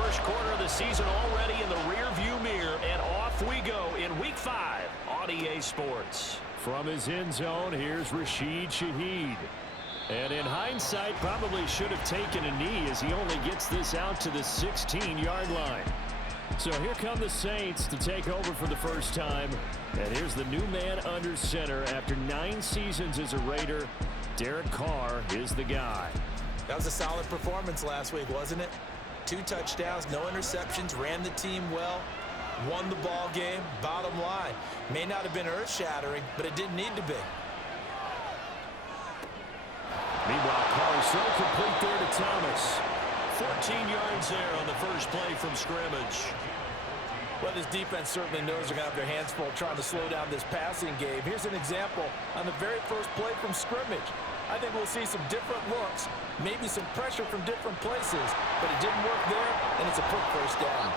first quarter of the season already in the rearview mirror, and off we go in Week 5 on EA Sports. From his end zone, here's Rashid Shaheed. And in hindsight, probably should have taken a knee as he only gets this out to the 16-yard line. So here come the Saints to take over for the first time. And here's the new man under center after 9 seasons as a Raider. Derek Carr is the guy. That was a solid performance last week, wasn't it? 2 touchdowns, no interceptions, ran the team well, won the ball game. Bottom line, may not have been earth-shattering, but it didn't need to be. Meanwhile, Carr is so complete there to Thomas. 14 yards there on the first play from scrimmage. Well, this defense certainly knows they're going to have their hands full trying to slow down this passing game. Here's an example on the very first play from scrimmage. I think we'll see some different looks, maybe some pressure from different places, but it didn't work there, and it's a quick first down.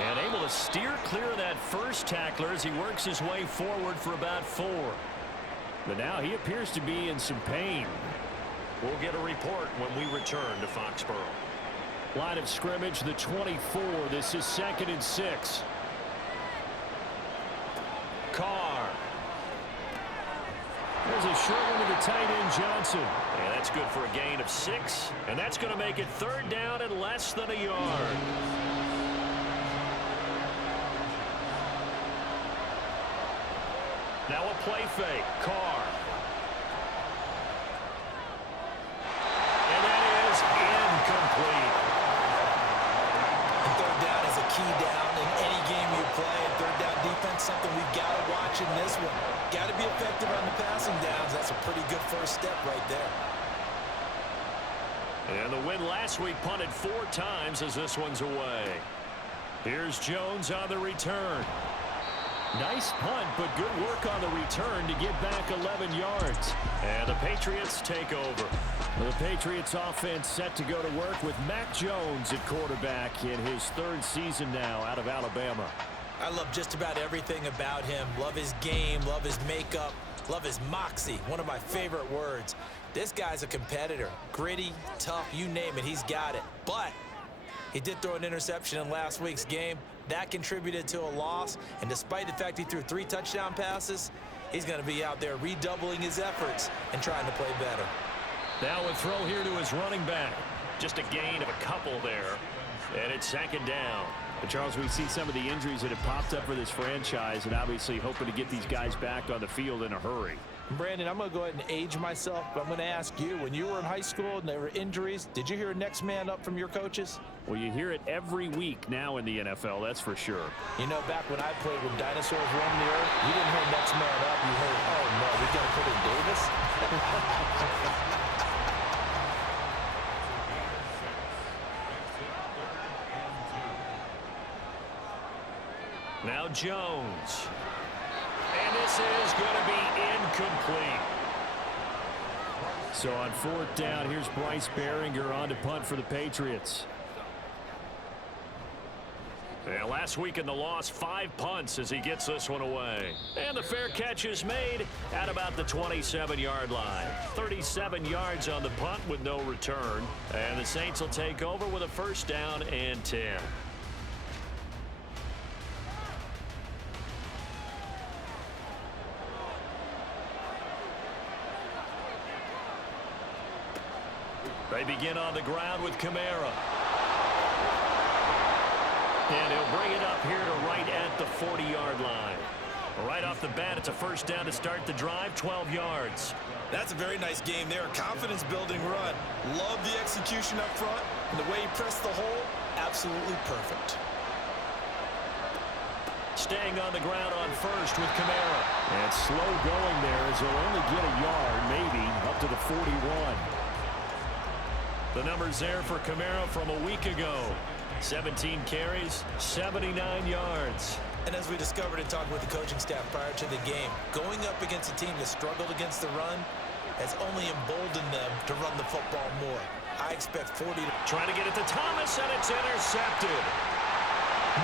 And able to steer clear of that first tackler as he works his way forward for about 4. But now he appears to be in some pain. We'll get a report when we return to Foxborough. Line of scrimmage, the 24. This is 2nd and 6. Carr. There's a short one to the tight end, Johnson. And that's good for a gain of 6. And that's going to make it 3rd down and less than a yard. Now a play fake. Carr. And that is incomplete. And 3rd down is a key down in any game you play. And 3rd down defense, something we've got to watch in this one. Got to be effective on the passing downs. That's a pretty good first step right there. And the win last week punted 4 times as this one's away. Here's Jones on the return. Nice punt, but good work on the return to get back 11 yards. And the Patriots take over. The Patriots offense set to go to work with Mac Jones at quarterback in his 3rd season now out of Alabama. I love just about everything about him. Love his game, love his makeup, love his moxie, one of my favorite words. This guy's a competitor. Gritty, tough, you name it, he's got it. But he did throw an interception in last week's game. That contributed to a loss, and despite the fact he threw 3 touchdown passes, he's going to be out there redoubling his efforts and trying to play better. Now a throw here to his running back. Just a gain of a couple there, and it's 2nd down. But Charles, we see some of the injuries that have popped up for this franchise, and obviously hoping to get these guys back on the field in a hurry. Brandon, I'm going to go ahead and age myself, but I'm going to ask you, when you were in high school and there were injuries, did you hear next man up from your coaches? Well, you hear it every week now in the NFL, that's for sure. You know, back when I played when dinosaurs roamed the earth, you didn't hear next man up. You heard, oh, no, we got to put in Davis? Now Jones. And this is going to be incomplete. So on 4th down, here's Bryce Behringer on to punt for the Patriots. And last week in the loss, 5 punts as he gets this one away. And the fair catch is made at about the 27-yard line. 37 yards on the punt with no return. And the Saints will take over with a 1st down and 10. They begin on the ground with Kamara. And he'll bring it up here to right at the 40-yard line. Right off the bat, it's a 1st down to start the drive, 12 yards. That's a very nice game there. Confidence-building run. Love the execution up front. And the way he pressed the hole, absolutely perfect. Staying on the ground on 1st with Kamara. And slow going there as he'll only get a yard, maybe, up to the 41. The numbers there for Kamara from a week ago. 17 carries, 79 yards. And as we discovered in talking with the coaching staff prior to the game, going up against a team that struggled against the run has only emboldened them to run the football more. I expect 40 to... Trying to get it to Thomas, and it's intercepted.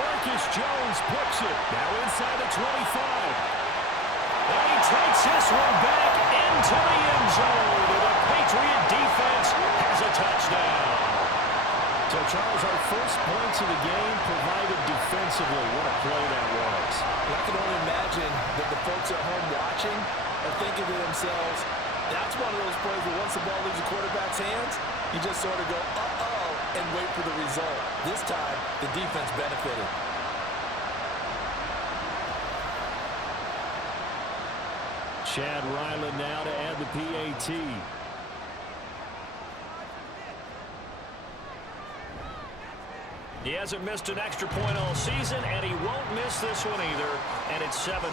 Marcus Jones picks it. Now inside the 25. And he takes this one back into the end zone. The Patriot defense has a touchdown. So Charles, our first points of the game provided defensively. What a play that was. I can only imagine that the folks at home watching are thinking to themselves, that's one of those plays where once the ball leaves the quarterback's hands, you just sort of go, uh-oh, and wait for the result. This time, the defense benefited. Chad Ryland now to add the PAT. He hasn't missed an extra point all season, and he won't miss this one either, and it's 7-0.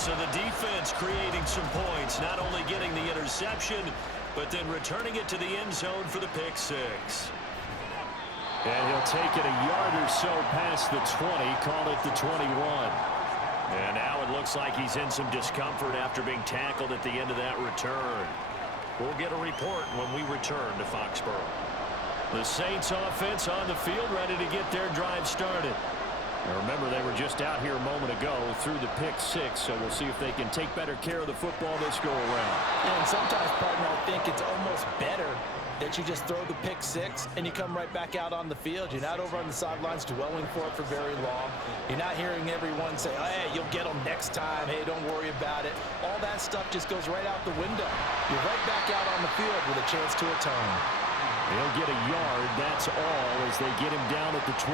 So the defense creating some points, not only getting the interception, but then returning it to the end zone for the pick six. And he'll take it a yard or so past the 20, call it the 21. And now it looks like he's in some discomfort after being tackled at the end of that return. We'll get a report when we return to Foxborough. The Saints offense on the field, ready to get their drive started. Now remember, they were just out here a moment ago through the pick six, so we'll see if they can take better care of the football this go around. And sometimes, partner, I think it's almost better that you just throw the pick six and you come right back out on the field. You're not over on the sidelines dwelling for it for very long. You're not hearing everyone say, hey, you'll get them next time. Hey, don't worry about it. All that stuff just goes right out the window. You're right back out on the field with a chance to atone. He'll get a yard, that's all, as they get him down at the 28.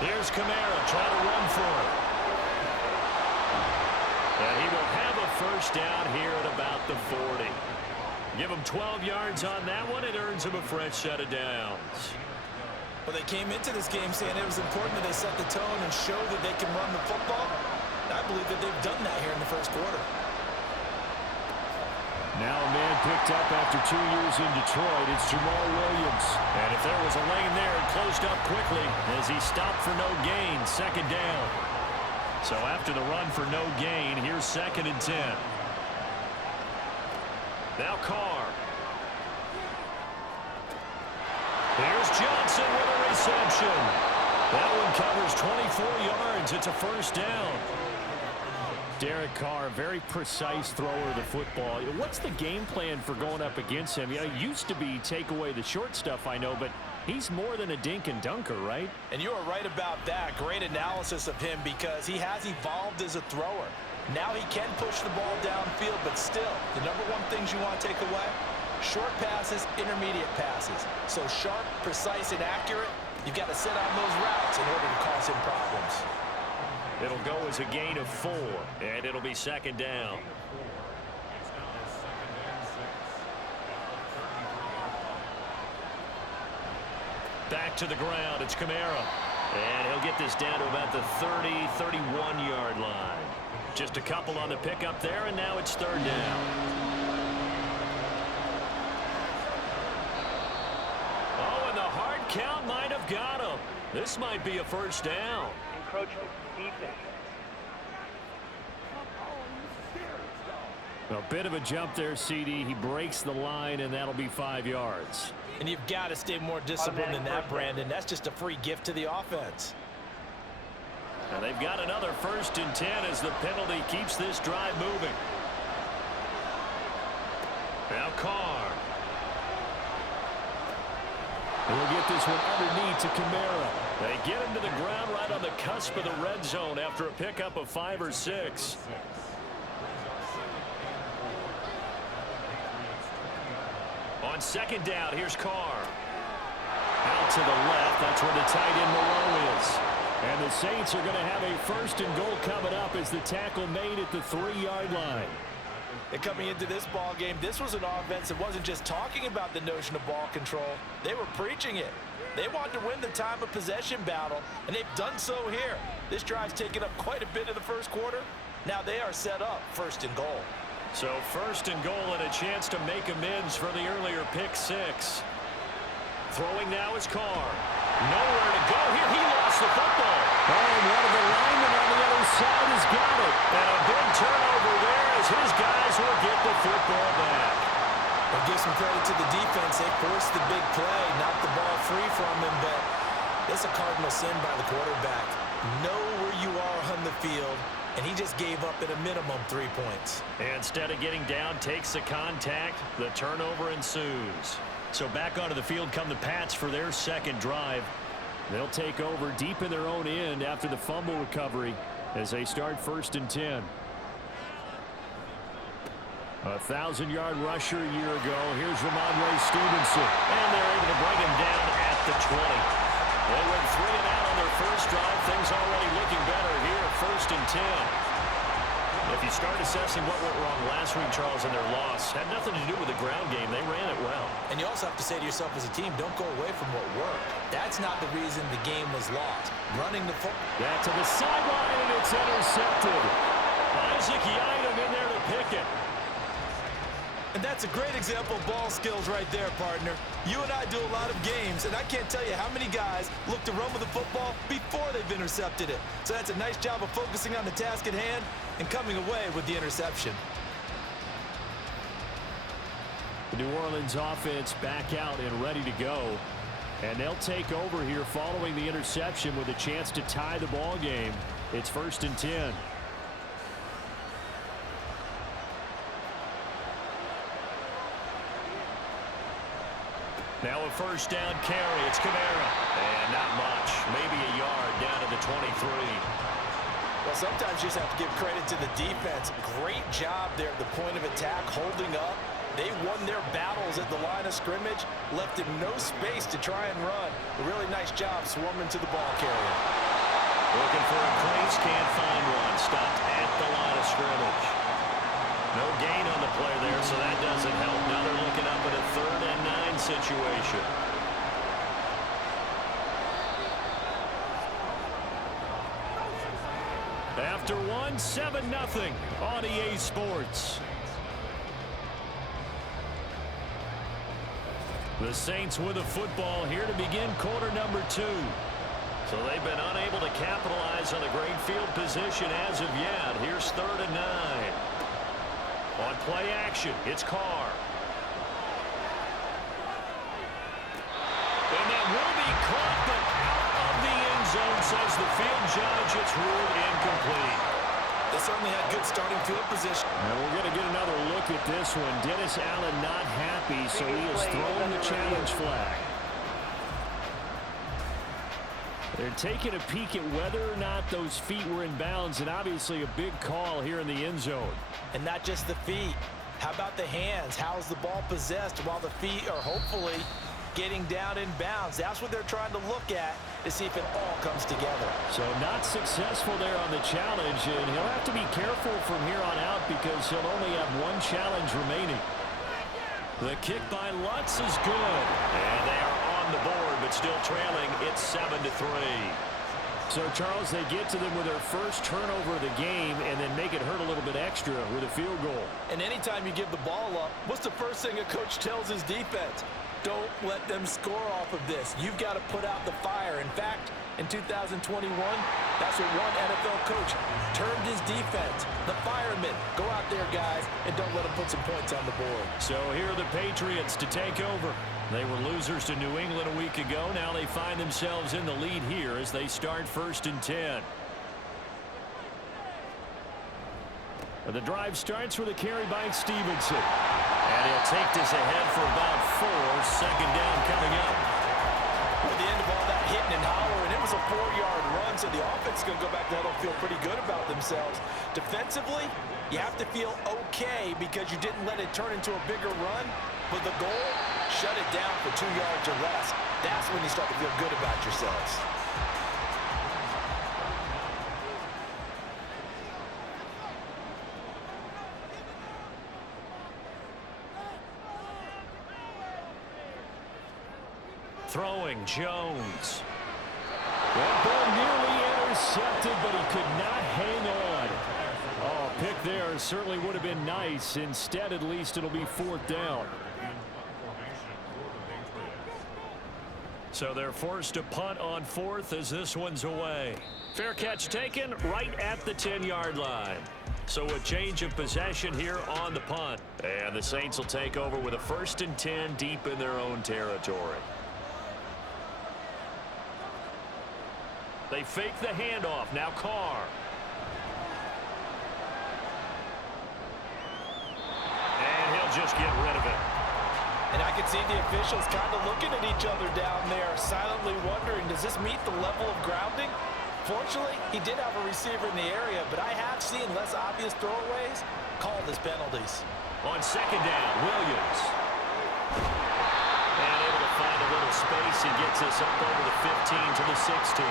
Here's Kamara trying to run for it. And he will have a first down here at about the 40. Give him 12 yards on that one. It earns him a fresh set of downs. Well, they came into this game saying it was important that they set the tone and show that they can run the football. I believe that they've done that here in the first quarter. Now a man picked up after 2 years in Detroit. It's Jamal Williams. And if there was a lane there, it closed up quickly as he stopped for no gain. Second down. So after the run for no gain, here's 2nd and 10. Now Carr. Here's Johnson with a reception. That one covers 24 yards. It's a first down. Derek Carr, very precise thrower of the football. What's the game plan for going up against him? You know, it used to be take away the short stuff, I know, but he's more than a dink and dunker, right? And you are right about that. Great analysis of him because he has evolved as a thrower. Now he can push the ball downfield, but still, the number one things you want to take away, short passes, intermediate passes. So sharp, precise, and accurate, you've got to sit on those routes in order to cause him problems. It'll go as a gain of 4, and it'll be 2nd down. Back to the ground. It's Kamara. And he'll get this down to about the 30, 31-yard line. Just a couple on the pickup there, and now it's 3rd down. Oh, and the hard count might have got him. This might be a first down. Encroachment defense. A bit of a jump there, CD. He breaks the line, and that'll be 5 yards. And you've got to stay more disciplined than that, Brandon. That's just a free gift to the offense. And they've got another 1st and 10 as the penalty keeps this drive moving. Now Carr. He'll get this one underneath to Kamara. They get him to the ground right on the cusp of the red zone after a pickup of 5 or 6. On 2nd down, here's Carr. Out to the left, that's where the tight end Moreau is. And the Saints are going to have a 1st and goal coming up as the tackle made at the 3-yard line. And coming into this ball game, this was an offense that wasn't just talking about the notion of ball control. They were preaching it. They wanted to win the time of possession battle, and they've done so here. This drive's taken up quite a bit in the first quarter. Now they are set up 1st and goal. So 1st and goal and a chance to make amends for the earlier pick 6. Throwing now is Carr. Nowhere to go here. He lost the football. Oh, and one of the linemen on the other side has got it. And a big turnover there as his guys will get the football back. But give some credit to the defense. They forced the big play, knocked the ball free from him, but it's a cardinal sin by the quarterback. Know where you are on the field, and he just gave up at a minimum 3 points. Instead of getting down, takes the contact. The turnover ensues. So back onto the field come the Pats for their second drive. They'll take over deep in their own end after the fumble recovery as they start 1st and 10. A 1,000-yard rusher a year ago. Here's Ramondre Stevenson. And they're able to bring him down at the 20. They went 3 and out on their first drive. Things already looking better here. 1st and 10. If you start assessing what went wrong last week, Charles, in their loss, had nothing to do with the ground game. They ran it well. And you also have to say to yourself as a team, don't go away from what worked. That's not the reason the game was lost. Running the football. That to the sideline, and it's intercepted. Isaac Yiadom in there to pick it. And that's a great example of ball skills right there, partner. You and I do a lot of games, and I can't tell you how many guys look to run with the football before they've intercepted it. So that's a nice job of focusing on the task at hand and coming away with the interception. The New Orleans offense back out and ready to go. And they'll take over here following the interception with a chance to tie the ball game. It's 1st and 10. Now a 1st down carry. It's Kamara. And not much. Maybe a yard down to the 23. Well, sometimes you just have to give credit to the defense. Great job there at the point of attack, holding up. They won their battles at the line of scrimmage, left him no space to try and run. A really nice job swarming to the ball carrier. Looking for a crease, can't find one. Stopped at the line of scrimmage. No gain on the play there, so that doesn't help. Now they're looking up at a 3rd and 9 situation. After one, 7-0 on EA Sports. The Saints with a football here to begin quarter number 2. So they've been unable to capitalize on a great field position as of yet. Here's 3rd and 9. On play action, it's Carr. And that will be caught, but out of the end zone, says the field judge. It's ruled incomplete. They certainly had good starting field position. And we're going to get another look at this one. Dennis Allen not happy, so he is throwing the challenge flag. They're taking a peek at whether or not those feet were in bounds, and obviously a big call here in the end zone. And not just the feet. How about the hands? How's the ball possessed while the feet are hopefully getting down in bounds? That's what they're trying to look at to see if it all comes together. So not successful there on the challenge, and he'll have to be careful from here on out because he'll only have one challenge remaining. The kick by Lutz is good. And they are on the board, but still trailing. It's 7-3. So, Charles, they get to them with their first turnover of the game and then make it hurt a little bit extra with a field goal. And anytime you give the ball up, what's the first thing a coach tells his defense? Don't let them score off of this. You've got to put out the fire. In fact, in 2021, that's what one NFL coach termed his defense. The firemen. Go out there, guys, and don't let them put some points on the board. So here are the Patriots to take over. They were losers to New England a week ago. Now they find themselves in the lead here as they start 1st and 10. And the drive starts with a carry by Stevenson. And he'll take this ahead for about 4. 2nd down coming up. At the end of all that hitting and hollering, it was a 4-yard run, so the offense is going to go back there and feel pretty good about themselves. Defensively, you have to feel okay because you didn't let it turn into a bigger run. But the goal, shut it down for 2 yards or less. That's when you start to feel good about yourselves. Throwing Jones. That ball nearly intercepted, but he could not hang on. Oh, pick there certainly would have been nice. Instead, at least it'll be 4th down. So they're forced to punt on 4th as this one's away. Fair catch taken right at the 10-yard line. So a change of possession here on the punt. And the Saints will take over with a 1st and 10 deep in their own territory. They fake the handoff. Now Carr. get rid of it. And I can see the officials kind of looking at each other down there, silently wondering, does this meet the level of grounding? Fortunately, he did have a receiver in the area, but I have seen less obvious throwaways called as penalties. On second down, Williams. And able to find a little space. He gets us up over the 15 to the 16.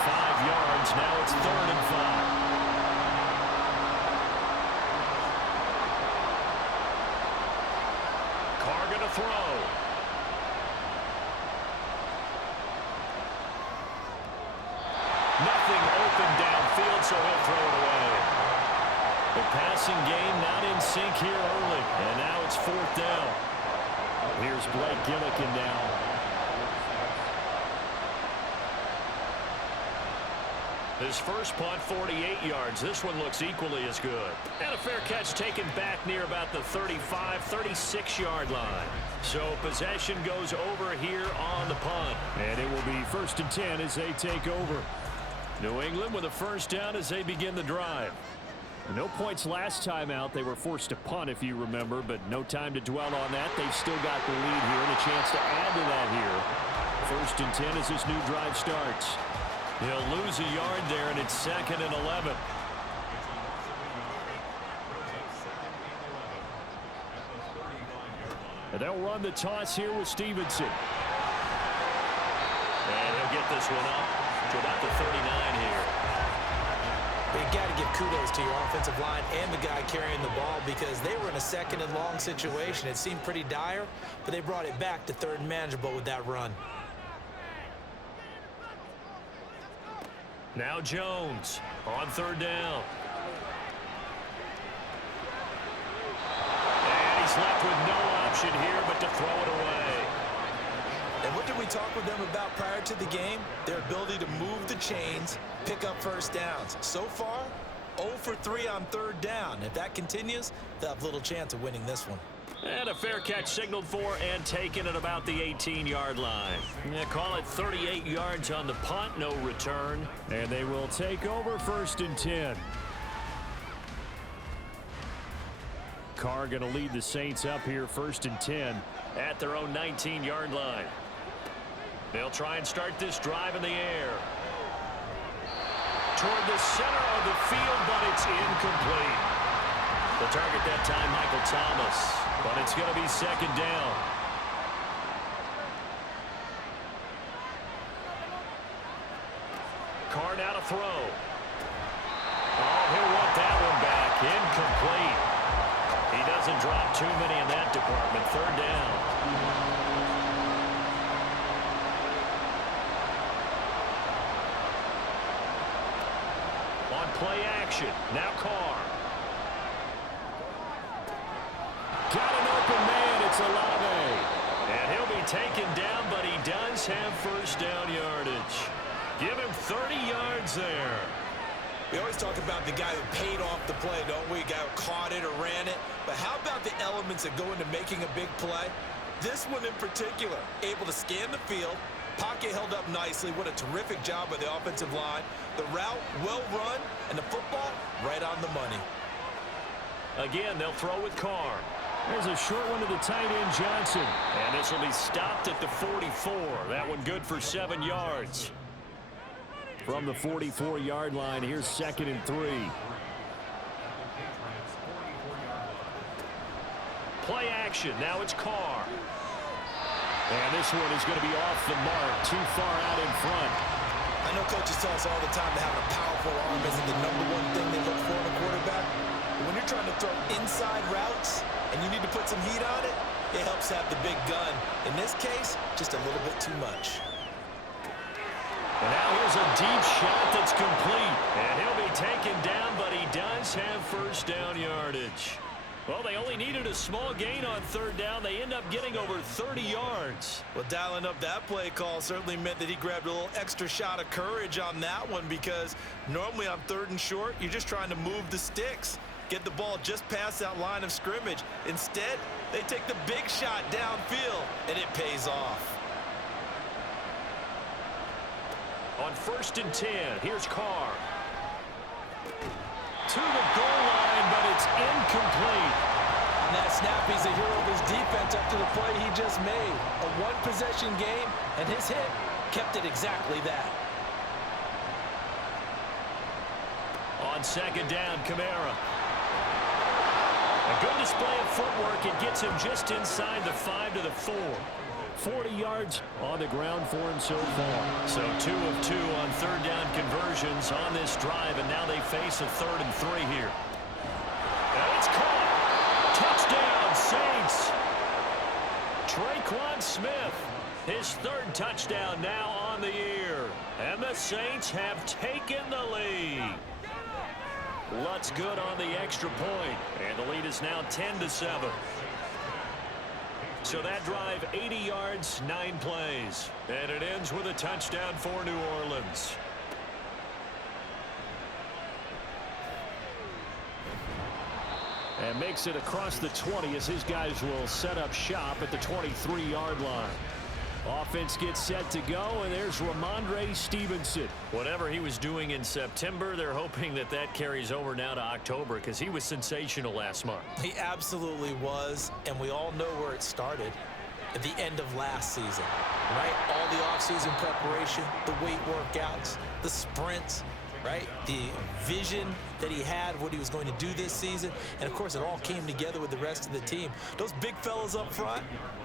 5 yards. Now it's 3rd and 5. Carr going to throw. Nothing open downfield, so he'll throw it away. The passing game not in sync here early, and now it's 4th down. Here's Blake Gillikin now. His first punt, 48 yards. This one looks equally as good. And a fair catch taken back near about the 35, 36-yard line. So possession goes over here on the punt. And it will be 1st and 10 as they take over. New England with a first down as they begin the drive. No points last time out. They were forced to punt, if you remember, but no time to dwell on that. They've still got the lead here and a chance to add to that here. 1st and 10 as this new drive starts. He'll lose a yard there, and it's 2nd and 11. And they'll run the toss here with Stevenson. And he'll get this one up to about the 39 here. But you got to give kudos to your offensive line and the guy carrying the ball because they were in a 2nd and long situation. It seemed pretty dire, but they brought it back to 3rd and manageable with that run. Now Jones on 3rd down. And he's left with no option here but to throw it away. And what did we talk with them about prior to the game? Their ability to move the chains, pick up first downs. So far, 0 for 3 on 3rd down. If that continues, they'll have little chance of winning this one. And a fair catch signaled for and taken at about the 18-yard line. Yeah, call it 38 yards on the punt, no return. And they will take over 1st and 10. Carr going to lead the Saints up here 1st and 10. At their own 19-yard line. They'll try and start this drive in the air. Toward the center of the field, but it's incomplete. The target that time, Michael Thomas. But it's going to be 2nd down. Carr now to throw. Oh, he'll want that one back. Incomplete. He doesn't drop too many in that department. 3rd down. On play action. Now Carr. Got an open man. It's Olave. And he'll be taken down, but he does have first down yardage. Give him 30 yards there. We always talk about the guy who paid off the play, don't we? Guy who caught it or ran it. But how about the elements that go into making a big play? This one in particular, able to scan the field, pocket held up nicely. What a terrific job by the offensive line. The route well run, and the football right on the money. Again, they'll throw with Carr. There's a short one to the tight end, Johnson. And this will be stopped at the 44. That one good for 7 yards. From the 44-yard line, here's 2nd and 3. Play action. Now it's Carr. And this one is going to be off the mark, too far out in front. I know coaches tell us all the time that having a powerful arm isn't the #1 thing they look for in a quarterback. But when you're trying to throw inside routes and you need to put some heat on it, it helps have the big gun. In this case, just a little bit too much. And now here's a deep shot that's complete. And he'll be taken down, but he does have first down yardage. Well, they only needed a small gain on 3rd down. They end up getting over 30 yards. Well, dialing up that play call certainly meant that he grabbed a little extra shot of courage on that one because normally on 3rd and short, you're just trying to move the sticks, get the ball just past that line of scrimmage. Instead, they take the big shot downfield, and it pays off. On 1st and 10, here's Carr. To the goal line, but it's incomplete. On that snap, he's a hero of his defense after the play he just made. A one-possession game, and his hit kept it exactly that. On second down, Kamara. A good display of footwork. It gets him just inside the 5 to the 4. 40 yards on the ground for him so far. So 2 of 2 on third down conversions on this drive, and now they face a 3rd and 3 here. And it's caught. Touchdown, Saints. Traquan Smith, his 3rd touchdown now on the year. And the Saints have taken the lead. Lutz good on the extra point, and the lead is now 10-7. So that drive, 80 yards, 9 plays. And it ends with a touchdown for New Orleans. And makes it across the 20 as his guys will set up shop at the 23-yard line. Offense gets set to go, and there's Ramondre Stevenson. Whatever he was doing in September, they're hoping that that carries over now to October because he was sensational last month. He absolutely was, and we all know where it started. At the end of last season, right? All the offseason preparation, the weight workouts, the sprints, right? The vision that he had of what he was going to do this season. And, of course, it all came together with the rest of the team. Those big fellas up front,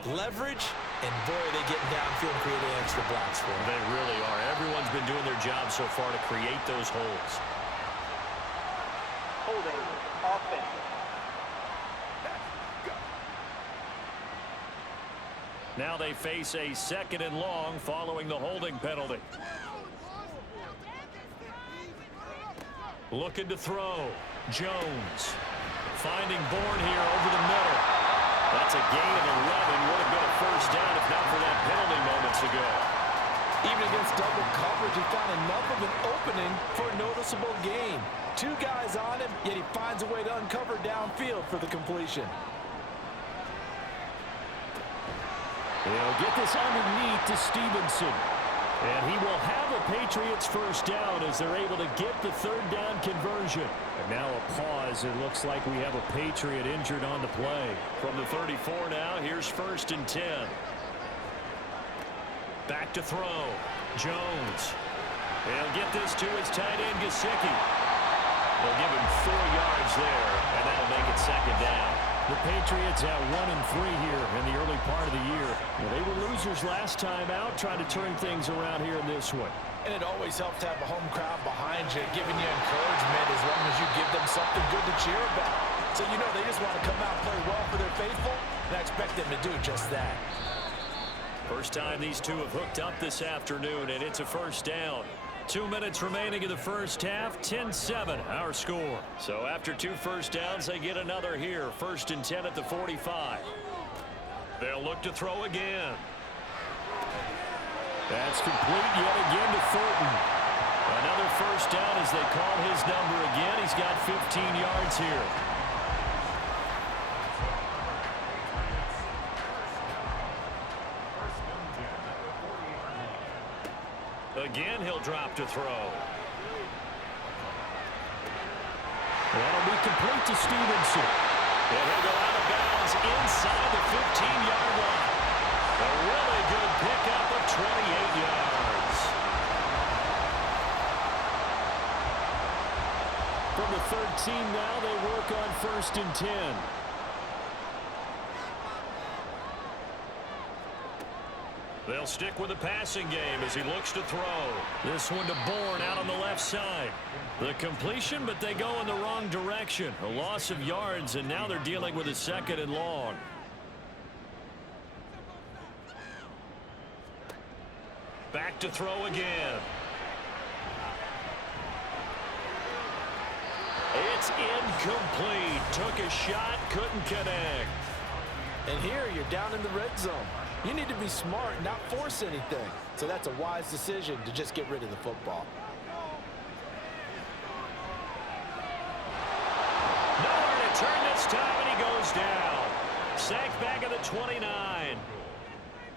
leverage, and, boy, are they getting downfield and creating extra blocks for him. They really are. Everyone's been doing their job so far to create those holes. Holding offense. Now they face a 2nd and long following the holding penalty. Looking to throw. Jones. Finding Bourne here over the middle. That's a gain of 11. Would have been a first down if not for that penalty moments ago. Even against double coverage, he found enough of an opening for a noticeable gain. 2 guys on him, yet he finds a way to uncover downfield for the completion. They'll get this underneath to Stevenson. And he will have a Patriots first down as they're able to get the 3rd down conversion. And now a pause. It looks like we have a Patriot injured on the play. From the 34 now, here's 1st and 10. Back to throw. Jones. He'll get this to his tight end, Gesicki. They'll give him 4 yards there, and that'll make it 2nd down. The Patriots at 1-3 here in the early part of the year. Well, they were losers last time out, trying to turn things around here in this one. And it always helps to have a home crowd behind you, giving you encouragement as long as you give them something good to cheer about. So you know they just want to come out and play well for their faithful, and I expect them to do just that. First time these two have hooked up this afternoon, and it's a first down. 2 minutes remaining in the first half, 10-7 our score. So after 2 first downs, they get another here. 1st and 10 at the 45. They'll look to throw again. That's complete yet again to Thornton. Another first down as they call his number again. He's got 15 yards here. Again, he'll drop to throw. That'll be complete to Stevenson. And he'll go out of bounds inside the 15-yard line. A really good pickup of 28 yards. From the 13 now, they work on 1st and 10. They'll stick with the passing game as he looks to throw. This one to Bourne out on the left side. The completion, but they go in the wrong direction. A loss of yards, and now they're dealing with a 2nd and long. Back to throw again. It's incomplete. Took a shot, couldn't connect. And here you're down in the red zone. You need to be smart and not force anything. So that's a wise decision to just get rid of the football. Nowhere to turn this time, and he goes down. Sacked back at the 29.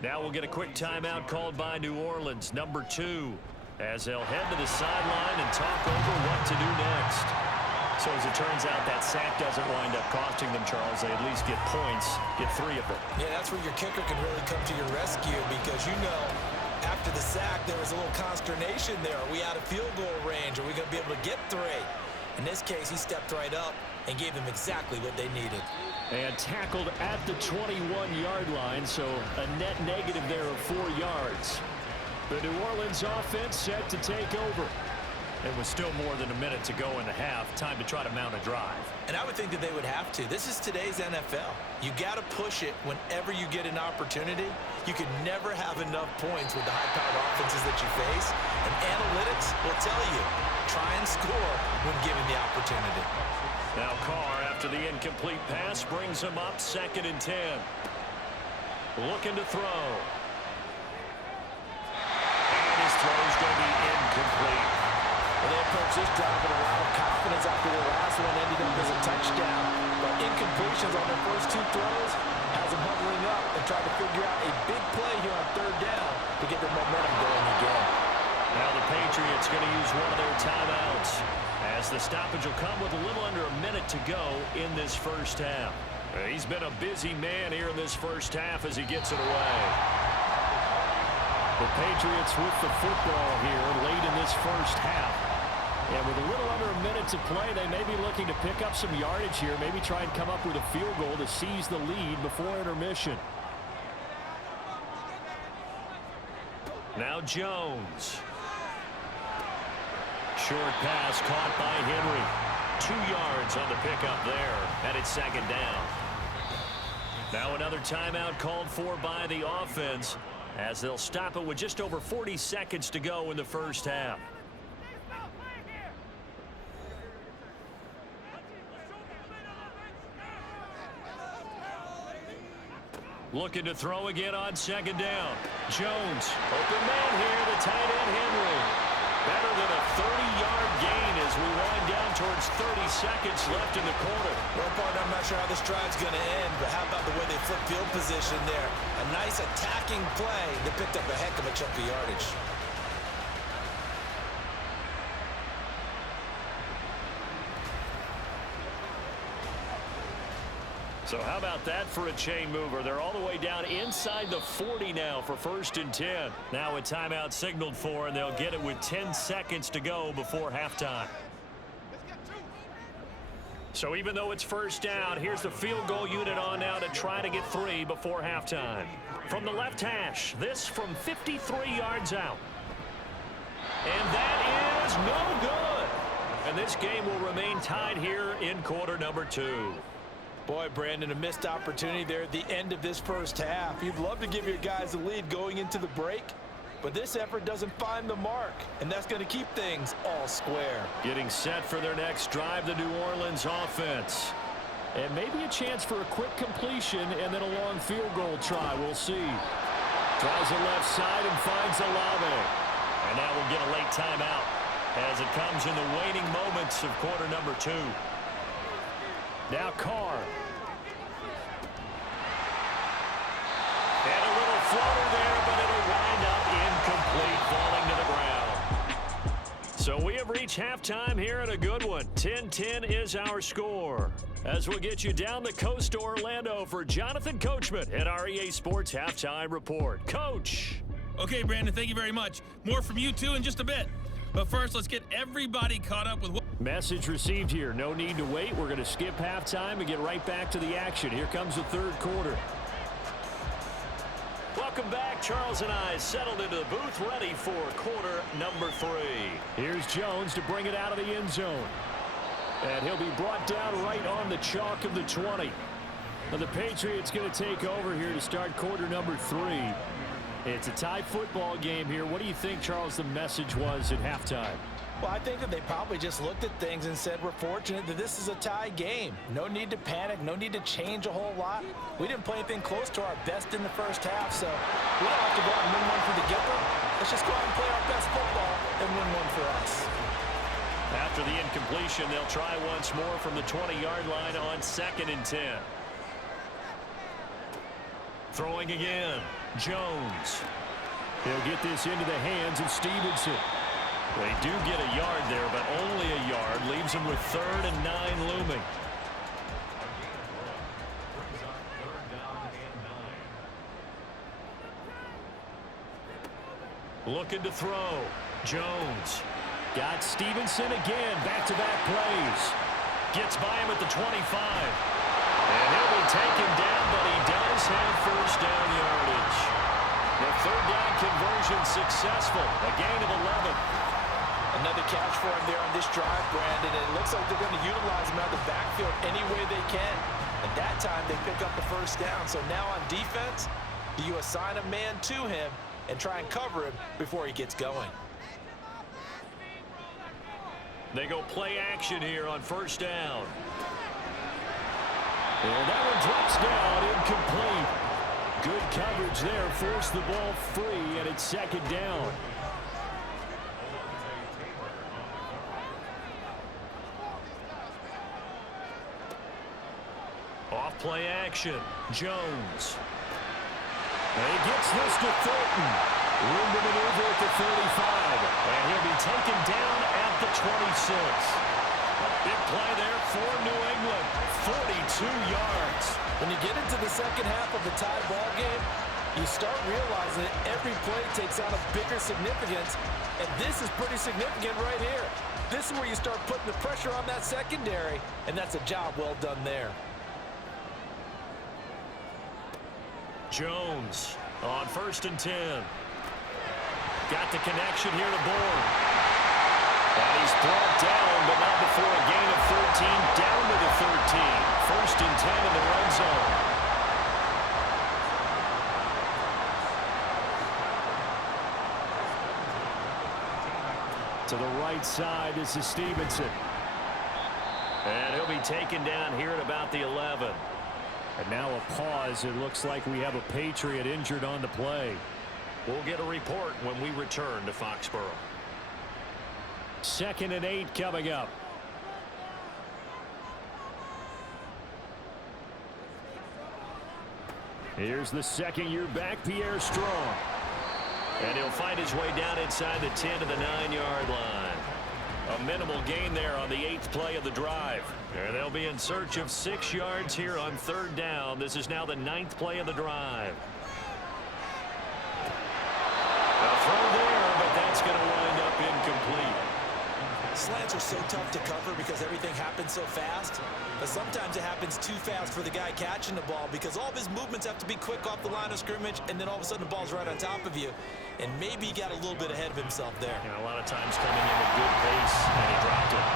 Now we'll get a quick timeout called by New Orleans, number 2, as they'll head to the sideline and talk over what to do next. So as it turns out, that sack doesn't wind up costing them, Charles. They at least get points, get 3 of them. Yeah, that's where your kicker can really come to your rescue because, you know, after the sack, there was a little consternation there. Are we out of field goal range? Are we going to be able to get 3? In this case, he stepped right up and gave them exactly what they needed. And tackled at the 21-yard line, so a net negative there of 4 yards. The New Orleans offense set to take over. It was still more than a minute to go in the half. Time to try to mount a drive. And I would think that they would have to. This is today's NFL. You got to push it whenever you get an opportunity. You can never have enough points with the high-powered offenses that you face. And analytics will tell you, try and score when given the opportunity. Now Carr, after the incomplete pass, brings him up 2nd and 10. Looking to throw. And his throw's going to be incomplete. Well, they approached this drive with a lot of confidence after the last one ended up as a touchdown. But incompletions on their first 2 throws has them huddling up and trying to figure out a big play here on 3rd down to get their momentum going again. Now the Patriots going to use one of their timeouts as the stoppage will come with a little under a minute to go in this first half. He's been a busy man here in this first half as he gets it away. The Patriots with the football here late in this first half. And with a little under a minute to play, they may be looking to pick up some yardage here, maybe try and come up with a field goal to seize the lead before intermission. Now Jones. Short pass caught by Henry. 2 yards on the pickup there, and it's 2nd down. Now another timeout called for by the offense as they'll stop it with just over 40 seconds to go in the first half. Looking to throw again on 2nd down. Jones, open man here, the tight end Henry. Better than a 30-yard gain as we wind down towards 30 seconds left in the quarter. Well, partner, I'm not sure how this drive's going to end, but how about the way they flip field position there? A nice attacking play that picked up a heck of a chunk of yardage. So how about that for a chain mover? They're all the way down inside the 40 now for 1st and 10. Now a timeout signaled for, and they'll get it with 10 seconds to go before halftime. So even though it's 1st down, here's the field goal unit on now to try to get 3 before halftime. From the left hash, this from 53 yards out. And that is no good. And this game will remain tied here in quarter number 2. Boy, Brandon, a missed opportunity there at the end of this first half. You'd love to give your guys the lead going into the break, but this effort doesn't find the mark, and that's going to keep things all square. Getting set for their next drive, the New Orleans offense. And maybe a chance for a quick completion and then a long field goal try. We'll see. Tries the left side and finds Olave. And now we'll get a late timeout as it comes in the waning moments of quarter number 2. Now Carr. And a little floater there, but it'll wind up incomplete, falling to the ground. So we have reached halftime here at a good one. 10-10 is our score. As we'll get you down the coast to Orlando for Jonathan Coachman at our EA Sports Halftime Report. Coach. Okay, Brandon, thank you very much. More from you, too, in just a bit. But first, let's get everybody caught up with what... Message received here. No need to wait. We're going to skip halftime and get right back to the action. Here comes the 3rd quarter. Welcome back. Charles and I settled into the booth ready for quarter number 3. Here's Jones to bring it out of the end zone. And he'll be brought down right on the chalk of the 20. Now the Patriots going to take over here to start quarter number 3. It's a tie football game here. What do you think, Charles, the message was at halftime? Well, I think that they probably just looked at things and said, we're fortunate that this is a tie game. No need to panic. No need to change a whole lot. We didn't play anything close to our best in the first half, so we don't have to go out and win one for the get-go. Let's just go out and play our best football and win one for us. After the incompletion, they'll try once more from the 20-yard line on 2nd and 10. Throwing again. Jones. He'll get this into the hands of Stevenson. They do get a yard there, but only a yard. Leaves leaves him with 3rd and 9 looming. Looking to throw. Jones. Got Stevenson again. Back-to-back plays. Gets by him at the 25. And he'll be taken down, but he does have first down yardage. The 3rd down conversion successful. A gain of 11. Another catch for him there on this drive, Brandon. And it looks like they're going to utilize him out of the backfield any way they can. At that time, they pick up the first down. So now on defense, do you assign a man to him and try and cover him before he gets going? They go play action here on first down. And that one drops down, incomplete. Good coverage there, forced the ball free, and it's 2nd down. Off play action. Jones. And he gets this to Thornton. Room to maneuver at the 35. And he'll be taken down at the 26. A big play there for New England. 42 yards. When you get into the second half of the tie ball game, you start realizing that every play takes on a bigger significance, and this is pretty significant right here. This is where you start putting the pressure on that secondary, and that's a job well done there. Jones on 1st and 10. Got the connection here to Bourne. And he's brought down, but not before a gain of 13, down to the 13. 1st and 10 in the red zone. To the right side, this is Stevenson. And he'll be taken down here at about the 11. And now a pause. It looks like we have a Patriot injured on the play. We'll get a report when we return to Foxborough. 2nd and 8 coming up. Here's the 2nd-year back, Pierre Strong. And he'll find his way down inside the 10 to the 9-yard line. A minimal gain there on the 8th play of the drive. And they'll be in search of 6 yards here on 3rd down. This is now the 9th play of the drive. A throw there, but that's going to wind up incomplete. Slants are so tough to cover because everything happens so fast. But sometimes it happens too fast for the guy catching the ball because all of his movements have to be quick off the line of scrimmage, and then all of a sudden the ball's right on top of you. And maybe he got a little bit ahead of himself there. A lot of times coming in with good pace, and he dropped it.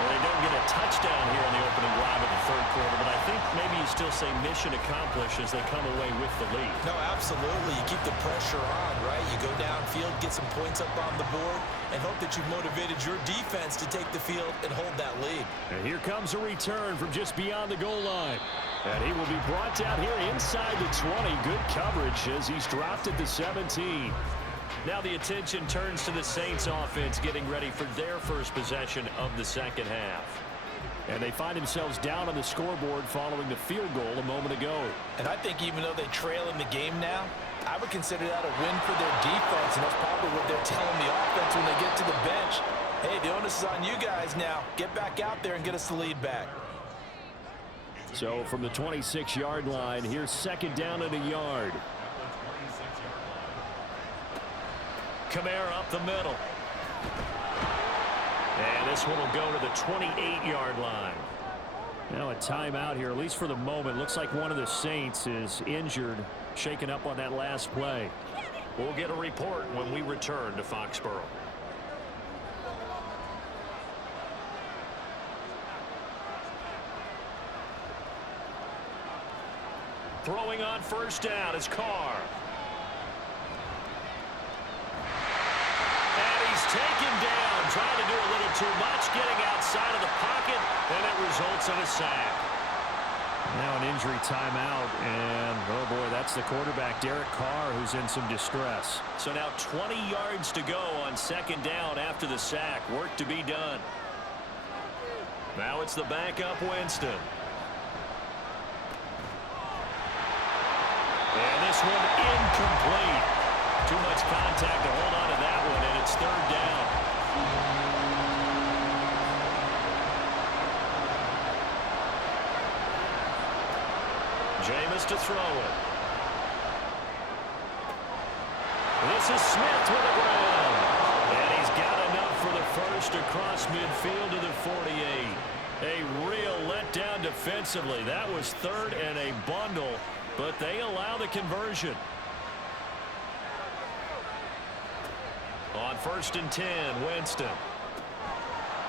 Well, they don't get a touchdown here in the opening drive of the 3rd quarter, but I think maybe you still say mission accomplished as they come away with the lead. No, absolutely. You keep the pressure on, right? You go downfield, get some points up on the board, and hope that you've motivated your defense to take the field and hold that lead. And here comes a return from just beyond the goal line. And he will be brought down here inside the 20. Good coverage as he's dropped at the 17. Now the attention turns to the Saints offense getting ready for their first possession of the second half. And they find themselves down on the scoreboard following the field goal a moment ago. And I think even though they trail in the game now, I would consider that a win for their defense, and that's probably what they're telling the offense when they get to the bench. Hey, the onus is on you guys now. Get back out there and get us the lead back. So from the 26-yard line, here's 2nd down and a yard. Kamara up the middle. And this one will go to the 28-yard line. Now a timeout here, at least for the moment. Looks like one of the Saints is injured, shaken up on that last play. We'll get a report when we return to Foxborough. Throwing on 1st down is Carr. And he's taken down, trying to do a little too much, getting outside of the pocket, and it results in a sack. Now an injury timeout, and oh boy, that's the quarterback, Derek Carr, who's in some distress. So now 20 yards to go on 2nd down after the sack. Work to be done. Now it's the backup Winston. And this one incomplete. Too much contact to hold on to that one, and it's 3rd down. Jameis to throw it. This is Smith with the ground. And he's got enough for the first across midfield to the 48. A real letdown defensively. That was third and a bundle, but they allow the conversion. On 1st and 10, Winston.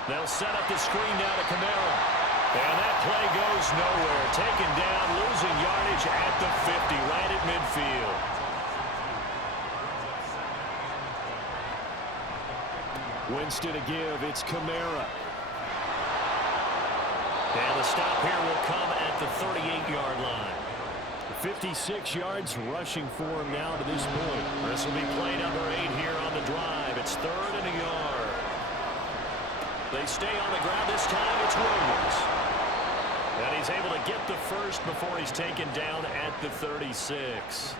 They'll set up the screen now to Kamara. And that play goes nowhere. Taken down, losing yardage at the 50, right at midfield. Winston to give. It's Kamara. And the stop here will come at the 38-yard line. 56 yards rushing for him now to this point. This will be play number 8 here on the drive. It's 3rd and a yard. They stay on the ground this time. It's Williams. And he's able to get the first before he's taken down at the 36.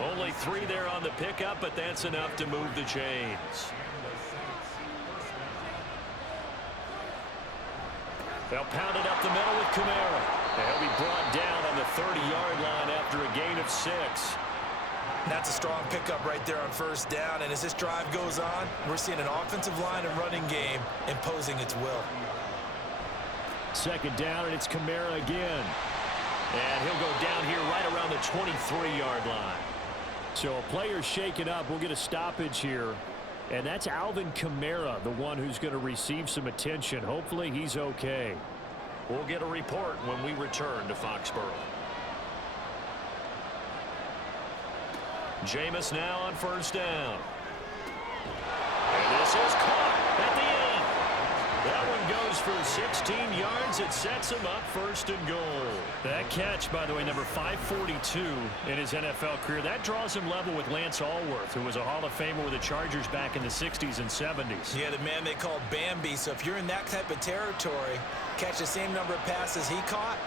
Only 3 there on the pickup, but that's enough to move the chains. They'll pound it up the middle with Kamara. He'll be brought down on the 30-yard line after a gain of 6. That's a strong pickup right there on 1st down. And as this drive goes on, we're seeing an offensive line and running game imposing its will. 2nd down, and it's Kamara again. And he'll go down here right around the 23-yard line. So a player shaken up. We'll get a stoppage here. And that's Alvin Kamara, the one who's going to receive some attention. Hopefully he's okay. We'll get a report when we return to Foxborough. Jameis now on 1st down. And this is caught at the 8. That one goes for 16 yards. It sets him up 1st and goal. That catch, by the way, number 542 in his NFL career. That draws him level with Lance Allworth, who was a Hall of Famer with the Chargers back in the 60s and 70s. Yeah, the man they called Bambi. So if you're in that type of territory, catch the same number of passes he caught,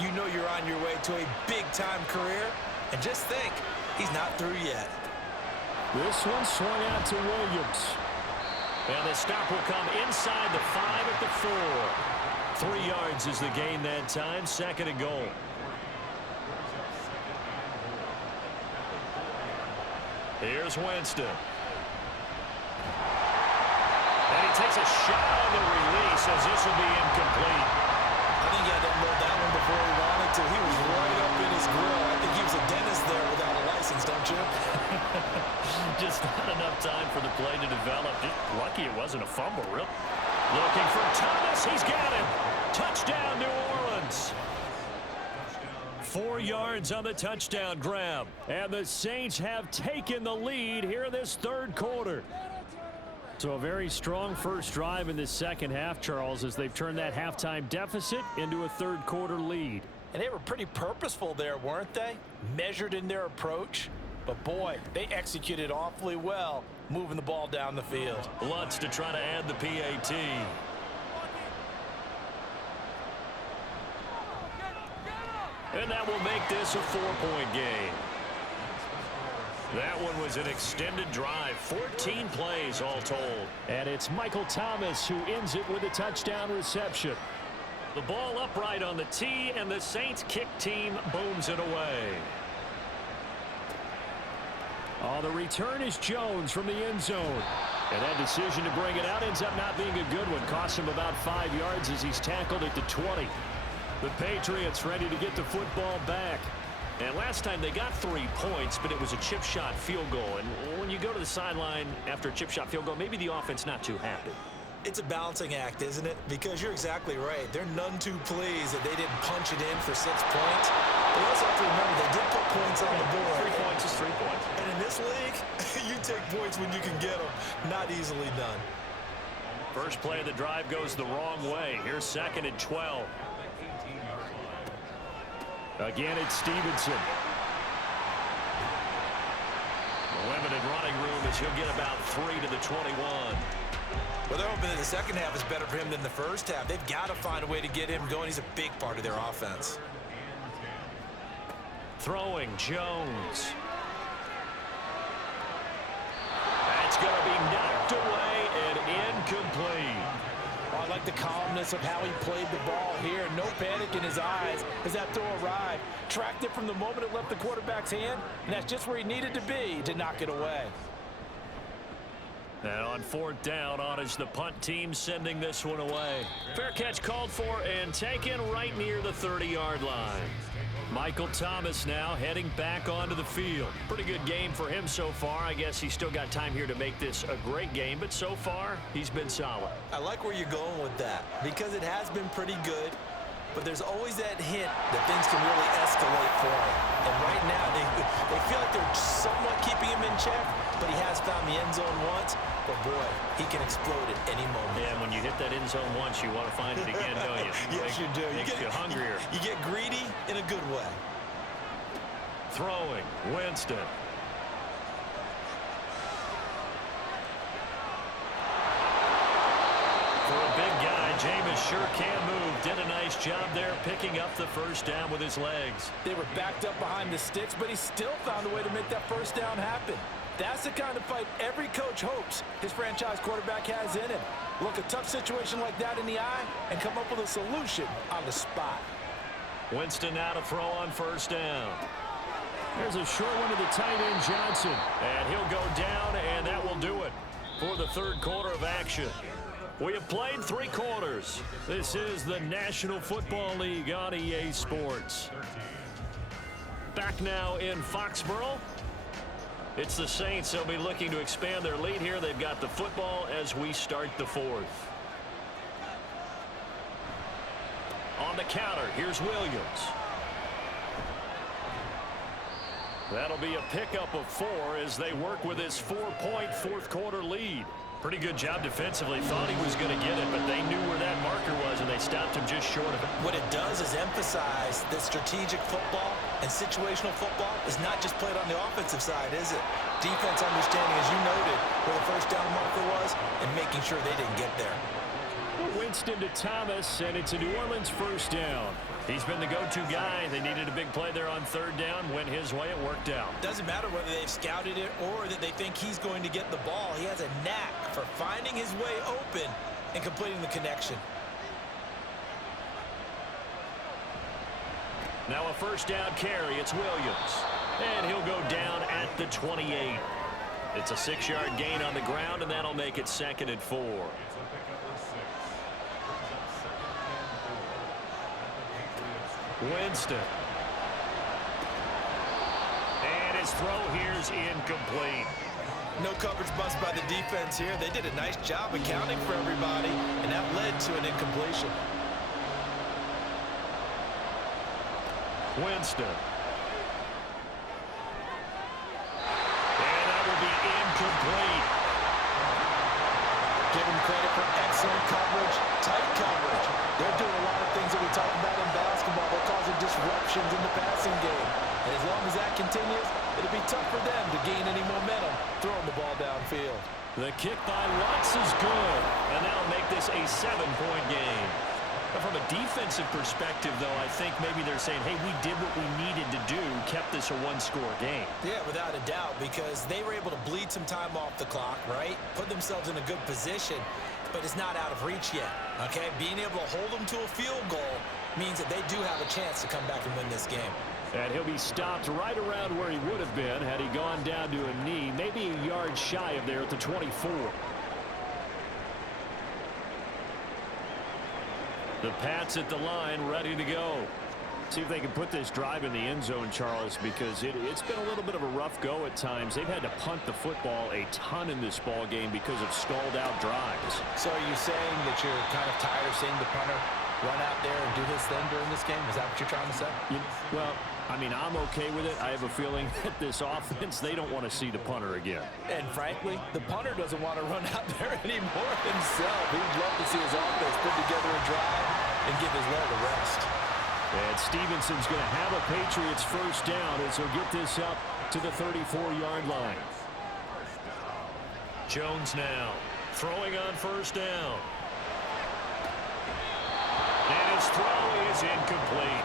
you know you're on your way to a big-time career. And just think, he's not through yet. This one swung out to Williams. And the stop will come inside the 5 at the 4. 3 yards is the gain that time. 2nd and goal. Here's Winston. And he takes a shot on the release as this will be incomplete. I think he had to unload that one before he wanted to. He was right up in his grill. I think he was a dentist there without a license, don't you? Just not enough time for the play to develop. Just lucky it wasn't a fumble, really. Looking for Thomas. He's got him. Touchdown, New Orleans. 4 yards on the touchdown grab. And the Saints have taken the lead here in this 3rd quarter. So a very strong first drive in the 2nd half, Charles, as they've turned that halftime deficit into a 3rd quarter lead. And they were pretty purposeful there, weren't they? Measured in their approach. But boy, they executed awfully well, moving the ball down the field. Lutz to try to add the PAT. And that will make this a 4-point game. That one was an extended drive. 14 plays all told. And it's Michael Thomas who ends it with a touchdown reception. The ball upright on the tee, and the Saints kick team booms it away. Oh, the return is Jones from the end zone. And that decision to bring it out ends up not being a good one. Cost him about 5 yards as he's tackled at the 20. The Patriots ready to get the football back. And last time they got 3 points, but it was a chip shot field goal. And when you go to the sideline after a chip shot field goal, maybe the offense not too happy. It's a balancing act, isn't it? Because you're exactly right. They're none too pleased that they didn't punch it in for 6 points. But you also have to remember they did put points on the board. 3 points is 3 points. And in this league, you take points when you can get them. Not easily done. First play of the drive goes the wrong way. Here's 2nd and 12. Again, it's Stevenson. Limited running room as he'll get about 3 to the 21. Well, they're hoping that the second half is better for him than the first half. They've got to find a way to get him going. He's a big part of their offense. Throwing Jones. That's going to be knocked away and incomplete. On I like the calmness of how he played the ball here. No panic in his eyes as that throw arrived. Tracked it from the moment it left the quarterback's hand, and that's just where he needed to be to knock it away. And on fourth down, on is the punt team sending this one away. Fair catch called for and taken right near the 30-yard line. Michael Thomas now heading back onto the field. Pretty good game for him so far. I guess he's still got time here to make this a great game, but so far, he's been solid. I like where you're going with that because it has been pretty good, but there's always that hint that things can really escalate for him. And right now, they feel like they're somewhat keeping him in check, but he has found the end zone once. But boy, he can explode at any moment. Yeah, and when you hit that end zone once, you want to find it again, don't you? Yes, you do. Makes you hungrier. You get greedy in a good way. Throwing, Winston. For a big guy, Jameis sure can move. Did a nice job there picking up the first down with his legs. They were backed up behind the sticks, but he still found a way to make that first down happen. That's the kind of fight every coach hopes his franchise quarterback has in him. Look a tough situation like that in the eye and come up with a solution on the spot. Winston now to throw on first down. There's a short one to the tight end, Johnson. And he'll go down, and that will do it for the third quarter of action. We have played 3 quarters. This is the National Football League on EA Sports. Back now in Foxborough. It's the Saints. They'll be looking to expand their lead here. They've got the football as we start the fourth. On the counter, here's Williams. That'll be a pickup of 4 as they work with his 4-point fourth quarter lead. Pretty good job defensively. Thought he was going to get it, but they knew where that marker was, and they stopped him just short of it. What it does is emphasize that strategic football and situational football is not just played on the offensive side, is it? Defense understanding, as you noted, where the first down marker was and making sure they didn't get there. Winston to Thomas, and it's a New Orleans first down. He's been the go-to guy. They needed a big play there on third down. Went his way. It worked out. Doesn't matter whether they've scouted it or that they think he's going to get the ball. He has a knack for finding his way open and completing the connection. Now a first down carry. It's Williams. And he'll go down at the 28. It's a 6-yard gain on the ground, and that'll make it 2nd and 4. Winston. And his throw here's incomplete. No coverage bust by the defense here. They did a nice job accounting for everybody, and that led to an incompletion. Winston. And that will be incomplete. Give him credit for excellent coverage, tight coverage. They're doing a lot of things that we talk about in basketball. They're causing disruptions in the passing game. And as long as that continues, it'll be tough for them to gain any momentum throwing the ball downfield. The kick by Lutz is good. And that'll make this a 7-point game. But from a defensive perspective, though, I think maybe they're saying, hey, we did what we needed to do, kept this a 1-score game. Yeah, without a doubt, because they were able to bleed some time off the clock, right? Put themselves in a good position, but it's not out of reach yet, okay? Being able to hold them to a field goal means that they do have a chance to come back and win this game. And he'll be stopped right around where he would have been had he gone down to a knee, maybe a yard shy of there at the 24. The Pats at the line, ready to go. See if they can put this drive in the end zone, Charles, because it's been a little bit of a rough go at times. They've had to punt the football a ton in this ball game because of stalled-out drives. So are you saying that you're kind of tired of seeing the punter run out there and do his thing during this game? Is that what you're trying to say? Well, I mean, I'm okay with it. I have a feeling that this offense, they don't want to see the punter again. And frankly, the punter doesn't want to run out there anymore himself. He'd love to see his offense put together a drive and give his leg a rest. And Stevenson's going to have a Patriots first down as he'll get this up to the 34-yard line. Jones now throwing on first down. And his throw is incomplete.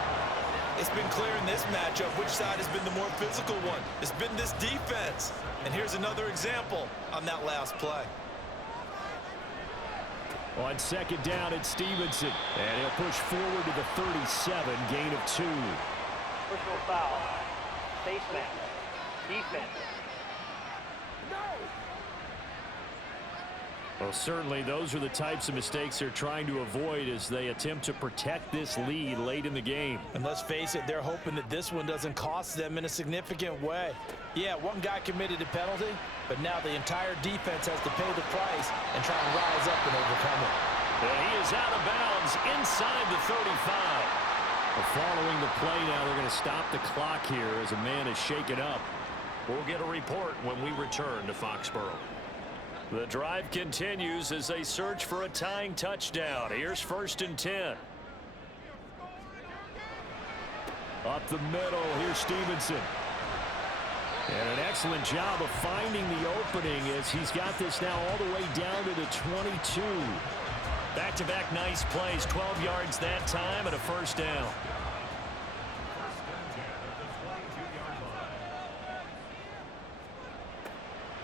It's been clear in this matchup which side has been the more physical one. It's been this defense. And here's another example on that last play. On second down, it's Stevenson. And he'll push forward to the 37, gain of 2. Personal foul. Face mask. Defense. Well, certainly those are the types of mistakes they're trying to avoid as they attempt to protect this lead late in the game. And let's face it, they're hoping that this one doesn't cost them in a significant way. Yeah, one guy committed a penalty, but now the entire defense has to pay the price and try and rise up and overcome it. And he is out of bounds inside the 35. Well, following the play now, they're going to stop the clock here as a man is shaken up. We'll get a report when we return to Foxborough. The drive continues as they search for a tying touchdown. Here's 1st and 10. Up the middle, here's Stevenson. And an excellent job of finding the opening as he's got this now all the way down to the 22. Back-to-back nice plays, 12 yards that time and a 1st down.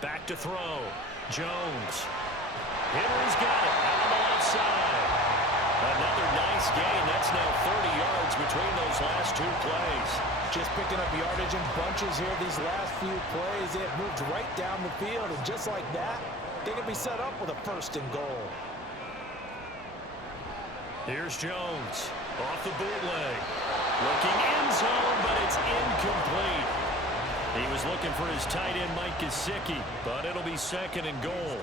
Back to throw. Jones. Henry's got it out on the left side. Another nice gain. That's now 30 yards between those last 2 plays. Just picking up yardage in bunches here these last few plays. They have moved right down the field, and just like that, they can be set up with a 1st and goal. Here's Jones. Off the bootleg. Looking end zone, but it's incomplete. He was looking for his tight end, Mike Gesicki, but it'll be 2nd and goal.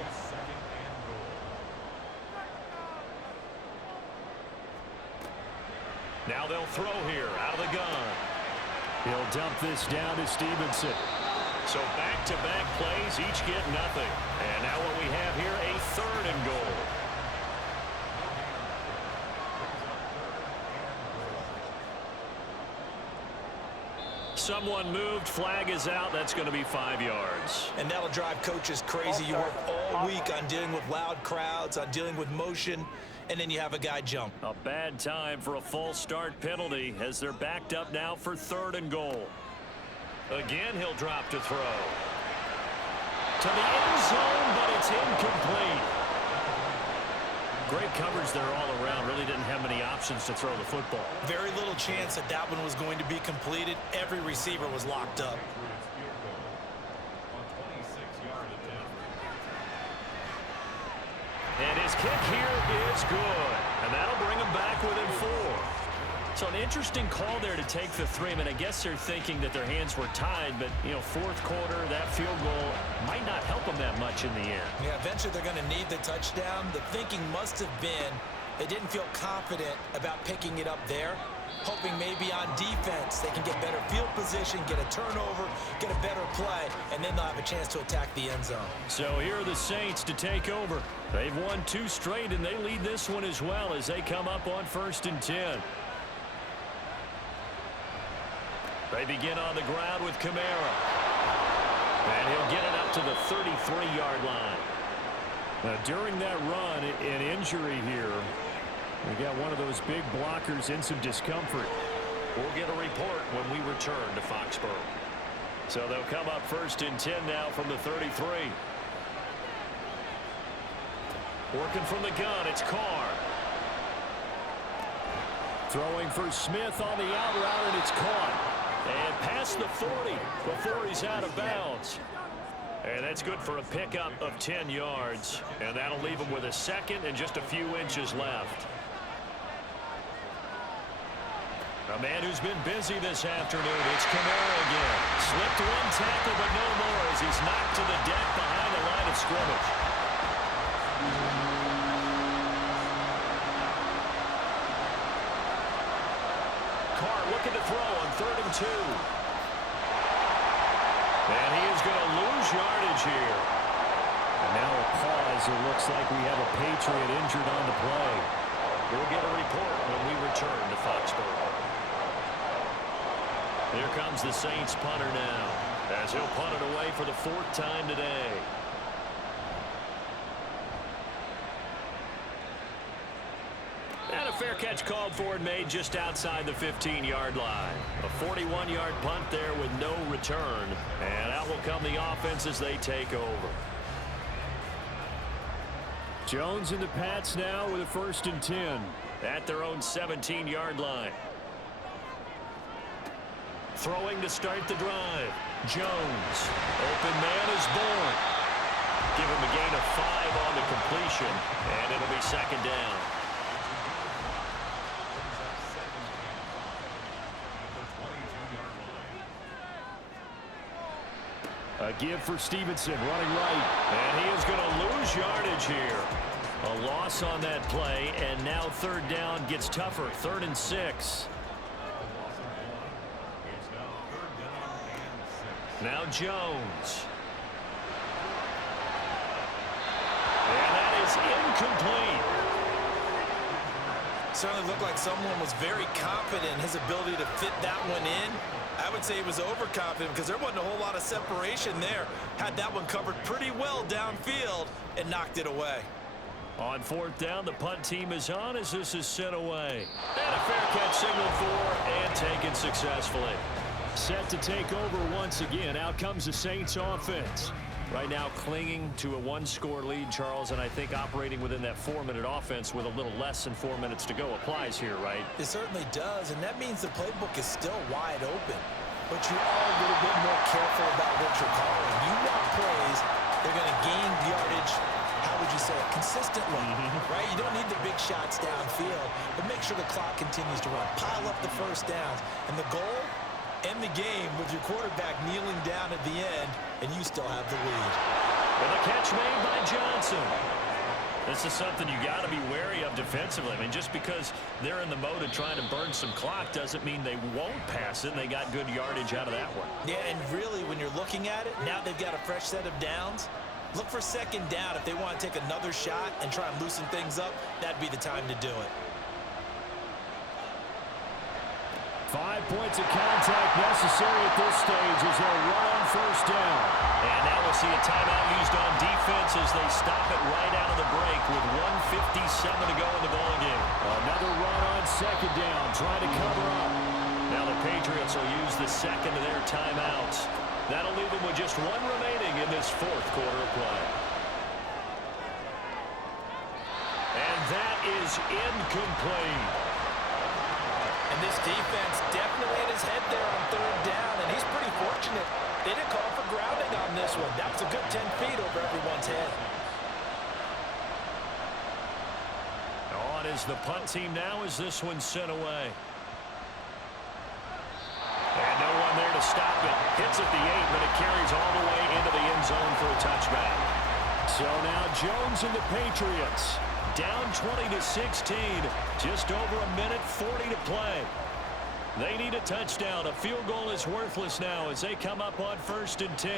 Now they'll throw here out of the gun. He'll dump this down to Stevenson. So back-to-back plays, each get nothing. And now what we have here, a 3rd and goal. Someone moved, flag is out. That's going to be 5 yards. And that'll drive coaches crazy. You work all week on dealing with loud crowds, on dealing with motion, and then you have a guy jump. A bad time for a false start penalty as they're backed up now for 3rd and goal. Again, he'll drop to throw. To the end zone, but it's incomplete. Great coverage there all around. Really didn't have many options to throw the football. Very little chance that that one was going to be completed. Every receiver was locked up. And his kick here is good. And that'll bring him back within 4. So an interesting call there to take the 3. I mean, I guess they're thinking that their hands were tied, but, you know, 4th quarter, that field goal might not help them that much in the end. Yeah, eventually they're going to need the touchdown. The thinking must have been they didn't feel confident about picking it up there, hoping maybe on defense they can get better field position, get a turnover, get a better play, and then they'll have a chance to attack the end zone. So here are the Saints to take over. They've won 2 straight, and they lead this one as well as they come up on 1st and 10. They begin on the ground with Kamara. And he'll get it up to the 33-yard line. Now, during that run, an injury here. We got one of those big blockers in some discomfort. We'll get a report when we return to Foxborough. So they'll come up 1st and 10 now from the 33. Working from the gun, it's Carr. Throwing for Smith on the out route, and it's caught. And past the 40 before he's out of bounds. And that's good for a pickup of 10 yards. And that'll leave him with a 2nd and just a few inches left. A man who's been busy this afternoon. It's Kamara again. Slipped one tackle, but no more as he's knocked to the deck behind the line of scrimmage. Carr looking to throw on 3rd and 2. And he is going to lose yardage here. And now a pause. It looks like we have a Patriot injured on the play. We'll get a report when we return to Foxborough. Here comes the Saints punter now as he'll punt it away for the 4th time today. And a fair catch called for and made just outside the 15-yard line. A 41-yard punt there with no return. And out will come the offense as they take over. Jones and the Pats now with a 1st and 10. At their own 17-yard line. Throwing to start the drive. Jones. Open man is born. Give him a gain of 5 on the completion, and it'll be 2nd down. A give for Stevenson, running right. And he is going to lose yardage here. A loss on that play, and now 3rd down gets tougher. 3rd and 6. Now Jones. And that is incomplete. Certainly looked like someone was very confident in his ability to fit that one in. I would say he was overconfident because there wasn't a whole lot of separation there. Had that one covered pretty well downfield and knocked it away. On 4th down, the punt team is on as this is sent away. And a fair catch signal for and taken successfully. Set to take over once again. Out comes the Saints offense. Right now clinging to a 1-score lead, Charles, and I think operating within that 4-minute offense with a little less than 4 minutes to go applies here, right? It certainly does, and that means the playbook is still wide open. But you are a little bit more careful about what you're calling. You want plays, they're going to gain yardage, how would you say it, consistently, right? You don't need the big shots downfield, but make sure the clock continues to run. Pile up the 1st downs, and the goal, end the game with your quarterback kneeling down at the end, and you still have the lead. And the catch made by Johnson. This is something you got to be wary of defensively. I mean, just because they're in the mode of trying to burn some clock doesn't mean they won't pass it, and they got good yardage out of that one. Yeah, and really, when you're looking at it, now they've got a fresh set of downs. Look for 2nd down. If they want to take another shot and try and loosen things up, that'd be the time to do it. 5 points of contact necessary at this stage as they'll run on 1st down. And now we'll see a timeout used on defense as they stop it right out of the break with 1:57 to go in the ballgame. Another run on 2nd down, trying to cover up. Now the Patriots will use the 2nd of their timeouts. That'll leave them with just 1 remaining in this 4th quarter of play. And that is incomplete. And this defense definitely had his head there on 3rd down, and he's pretty fortunate. They didn't call for grounding on this one. That was a good 10 feet over everyone's head. On is the punt team now as this one's sent away. And no one there to stop it. Hits at the 8, but it carries all the way into the end zone for a touchback. So now Jones and the Patriots. Down 20-16, just over a minute 40 to play. They need a touchdown. A field goal is worthless now as they come up on 1st and 10.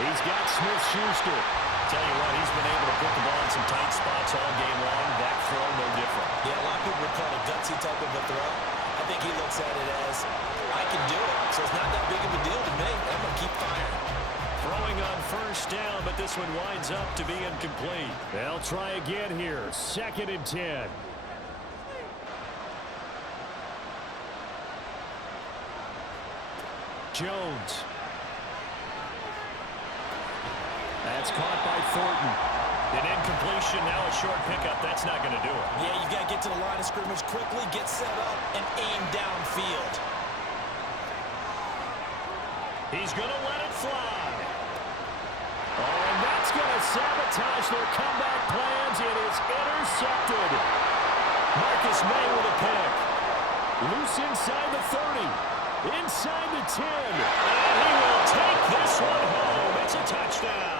He's got Smith-Schuster. Tell you what, he's been able to put the ball in some tight spots all game long. That throw, no different. Yeah, a lot of people would call it a gutsy type of a throw. I think he looks at it as, I can do it, so it's not that big of a deal to me. I'm going to keep firing. Throwing on 1st down, but this one winds up to be incomplete. They'll try again here. 2nd and 10. Jones. That's caught by Thornton. An incompletion, now a short pickup. That's not going to do it. Yeah, you got to get to the line of scrimmage quickly, get set up, and aim downfield. He's going to let it fly. Oh, and that's going to sabotage their comeback plans. It is intercepted. Marcus May with a pick. Loose inside the 30. Inside the 10. And he will take this one home. It's a touchdown.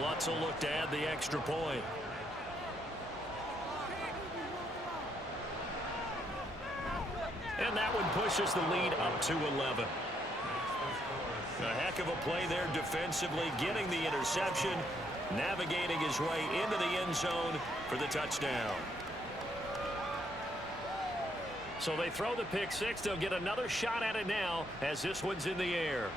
Lutz will look to add the extra point. And that one pushes the lead up to 11. A heck of a play there defensively, getting the interception, navigating his way into the end zone for the touchdown. So they throw the pick six. They'll get another shot at it now as this one's in the air.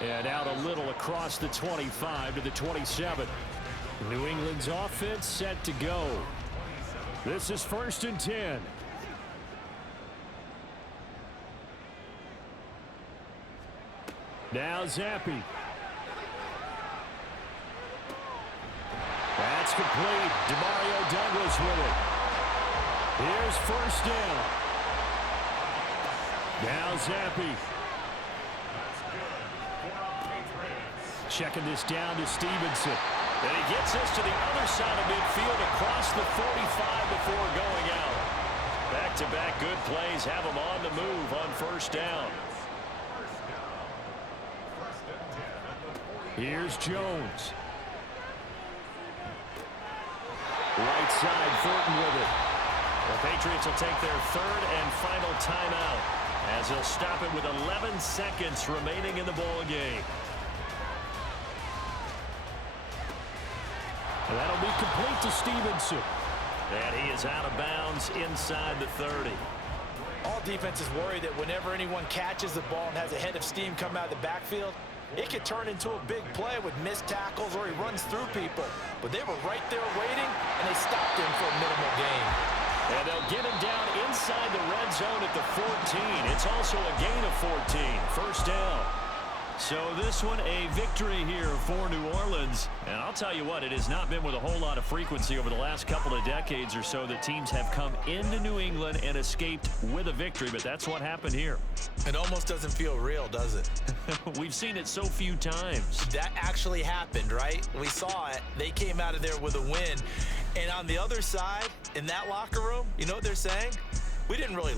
And out a little across the 25 to the 27. New England's offense set to go. This is 1st and 10. Now Zappi. That's complete. Demario Douglas with it. Here's first down. Now Zappi. Checking this down to Stevenson. And he gets us to the other side of midfield across the 45 before going out. Back-to-back good plays have him on the move on first down. Here's Jones. Right side, Thornton with it. The Patriots will take their third and final timeout as they'll stop it with 11 seconds remaining in the ball game. And that'll be complete to Stevenson. And he is out of bounds inside the 30. All defenses worry that whenever anyone catches the ball and has a head of steam come out of the backfield, it could turn into a big play with missed tackles or he runs through people. But they were right there waiting, and they stopped him for a minimal gain. And they'll get him down inside the red zone at the 14. It's also a gain of 14. First down. So this one a victory here for New Orleans. And I'll tell you what, it has not been with a whole lot of frequency over the last couple of decades or so that teams have come into New England and escaped with a victory. But that's what happened here. It almost doesn't feel real, does it? We've seen it so few times. That actually happened, right? We saw it. They came out of there with a win. And on the other side, in that locker room, you know what they're saying? We didn't really